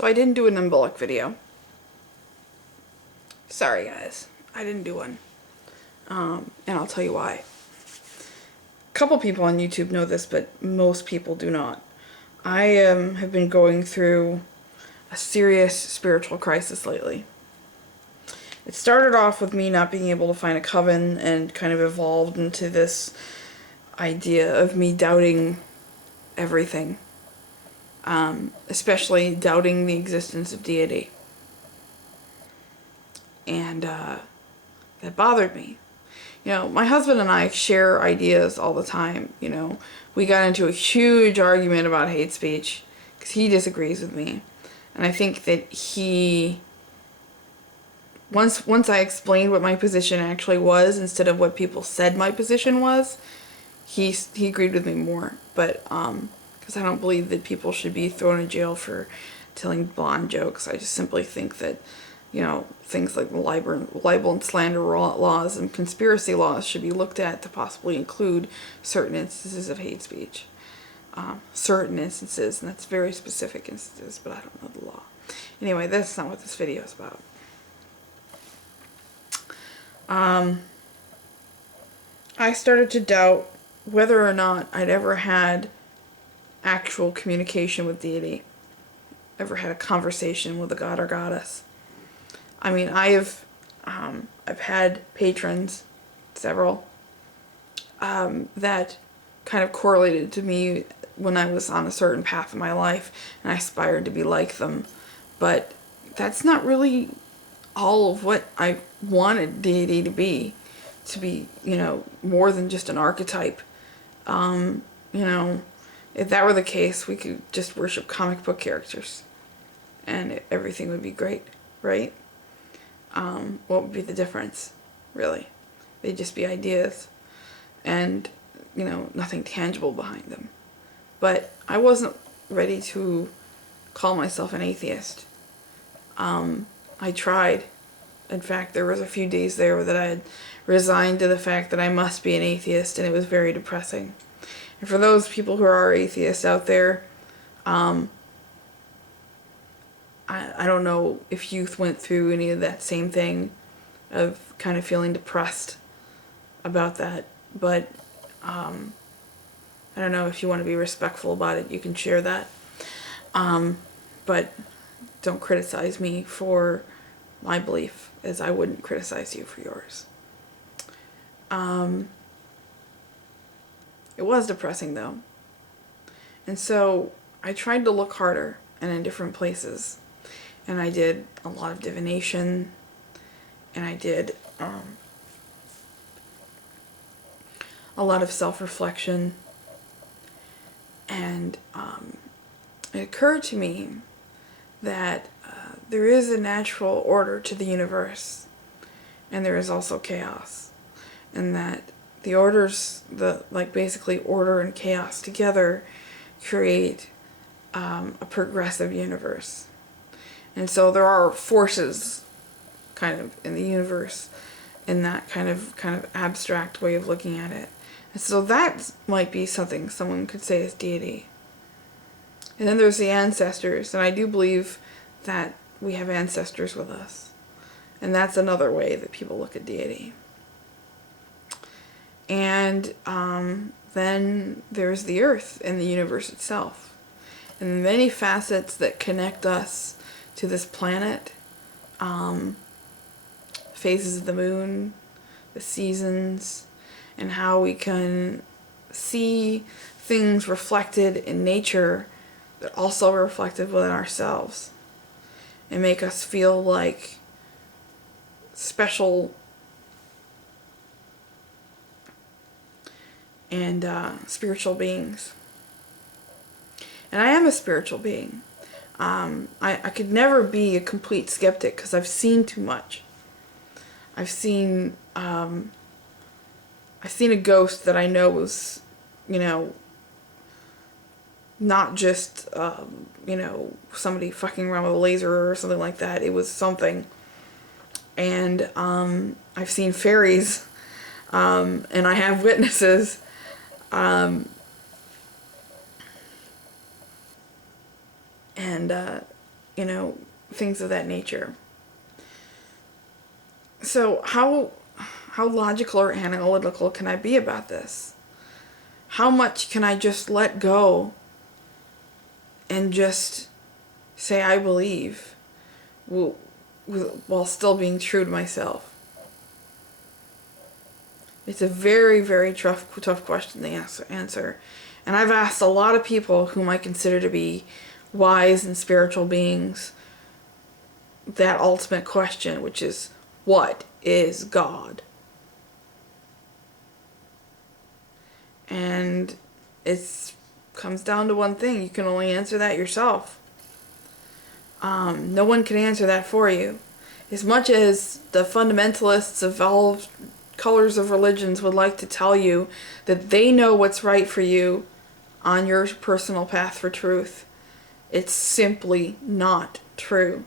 So I didn't do an embolic video. Sorry guys, I didn't do one. And I'll tell you why. A couple people on YouTube know this, but most people do not. I have been going through a serious spiritual crisis lately. It started off with me not being able to find a coven and kind of evolved into this idea of me doubting everything. Especially doubting the existence of deity. And that bothered me. You know, my husband and I share ideas all the time, you know. We got into a huge argument about hate speech because he disagrees with me. And I think that he... Once I explained what my position actually was instead of what people said my position was, he agreed with me more. But, because I don't believe that people should be thrown in jail for telling blonde jokes. I just simply think that, you know, things like libel and slander laws and conspiracy laws should be looked at to possibly include certain instances of hate speech. Certain instances, and that's very specific instances, but I don't know the law. Anyway, that's not what this video is about. I started to doubt whether or not I'd ever had actual communication with deity, ever had a conversation with a god or goddess. I mean, I've had patrons, several, that kind of correlated to me when I was on a certain path in my life, and I aspired to be like them. But that's not really all of what I wanted deity to be, you know, more than just an archetype. You know, if that were the case, we could just worship comic book characters, and everything would be great, right? What would be the difference, really? They'd just be ideas, and, you know, nothing tangible behind them. But I wasn't ready to call myself an atheist. I tried. In fact, there was a few days there that I had resigned to the fact that I must be an atheist, and it was very depressing. And for those people who are atheists out there, I don't know if youth went through any of that same thing of kind of feeling depressed about that, but I don't know, if you want to be respectful about it, you can share that. But don't criticize me for my belief, as I wouldn't criticize you for yours. It was depressing though. And so I tried to look harder and in different places. And I did a lot of divination, and I did a lot of self-reflection. And it occurred to me that there is a natural order to the universe, and there is also chaos, and that the orders, basically order and chaos together create a progressive universe. And so there are forces kind of in the universe in that kind of abstract way of looking at it. And so that might be something someone could say is deity. And then there's the ancestors, and I do believe that we have ancestors with us. And that's another way that people look at deity. And then there's the earth and the universe itself, and the many facets that connect us to this planet, phases of the moon, the seasons, and how we can see things reflected in nature that also are reflected within ourselves, and make us feel like special and spiritual beings. And I am a spiritual being. I could never be a complete skeptic because I've seen too much. I've seen a ghost that I know was, you know, not just, you know, somebody fucking around with a laser or something like that. It was something. And I've seen fairies, and I have witnesses. things of that nature. So how logical or analytical can I be about this? How much can I just let go and just say I believe while still being true to myself? It's a very, very tough question to answer. And I've asked a lot of people whom I consider to be wise and spiritual beings that ultimate question, which is, what is God? And it comes down to one thing. You can only answer that yourself. No one can answer that for you. As much as the fundamentalists of all colors of religions would like to tell you that they know what's right for you on your personal path for truth, it's simply not true.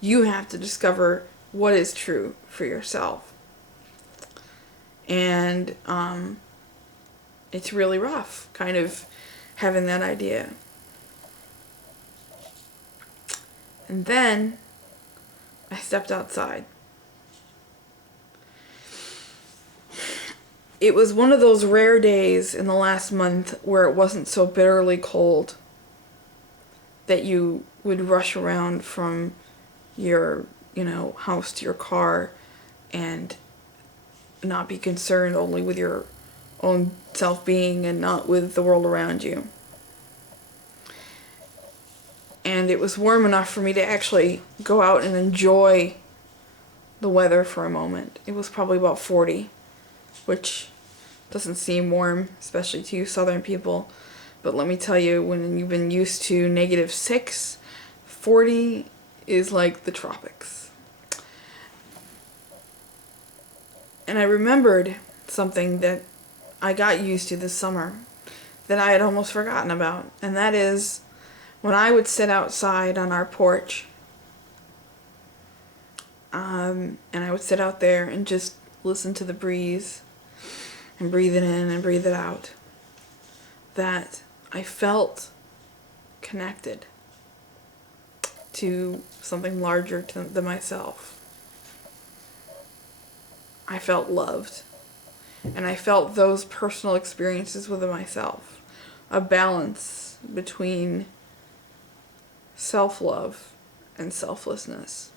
You have to discover what is true for yourself. And it's really rough, kind of having that idea. And then I stepped outside. It was one of those rare days in the last month where it wasn't so bitterly cold that you would rush around from your, house to your car and not be concerned only with your own self-being and not with the world around you. And it was warm enough for me to actually go out and enjoy the weather for a moment. It was probably about 40, which doesn't seem warm, especially to you southern people. But let me tell you, when you've been used to -6, 40 is like the tropics. And I remembered something that I got used to this summer that I had almost forgotten about. And that is when I would sit outside on our porch, and I would sit out there and just listen to the breeze and breathe it in and breathe it out, that I felt connected to something larger than myself. I felt loved. And I felt those personal experiences within myself. A balance between self-love and selflessness.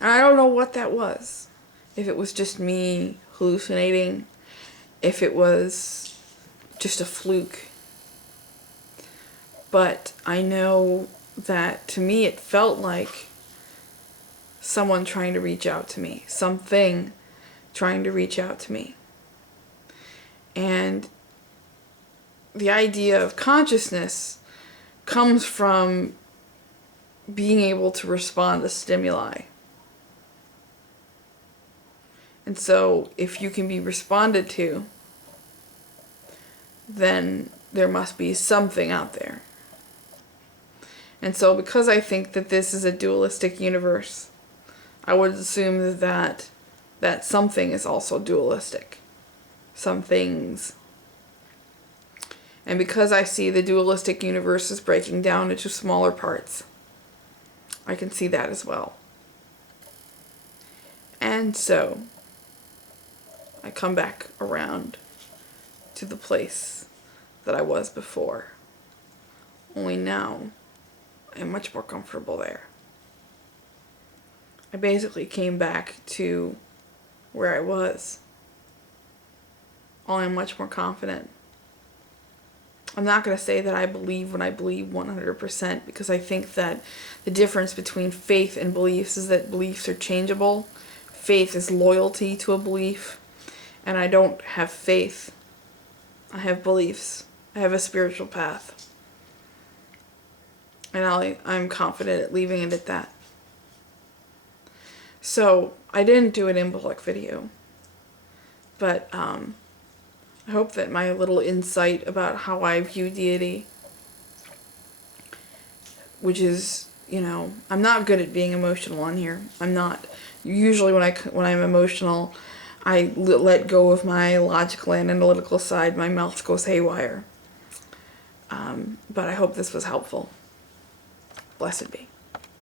And I don't know what that was. If it was just me hallucinating, if it was just a fluke. But I know that to me it felt like someone trying to reach out to me. Something trying to reach out to me. And the idea of consciousness comes from being able to respond to stimuli. And so if you can be responded to, then there must be something out there. And so because I think that this is a dualistic universe, I would assume that something is also dualistic. Some things. And because I see the dualistic universe is breaking down into smaller parts, I can see that as well. And so I come back around to the place that I was before. Only now I'm much more comfortable there. I basically came back to where I was. Only I'm much more confident. I'm not going to say that I believe when I believe 100%, because I think that the difference between faith and beliefs is that beliefs are changeable. Faith is loyalty to a belief, and I don't have faith. I have beliefs. I have a spiritual path. And I'm confident at leaving it at that. So, I didn't do an in-public video, but I hope that my little insight about how I view deity, which is, I'm not good at being emotional on here. I'm not. Usually when I'm emotional, I let go of my logical and analytical side. My mouth goes haywire. But I hope this was helpful. Blessed be.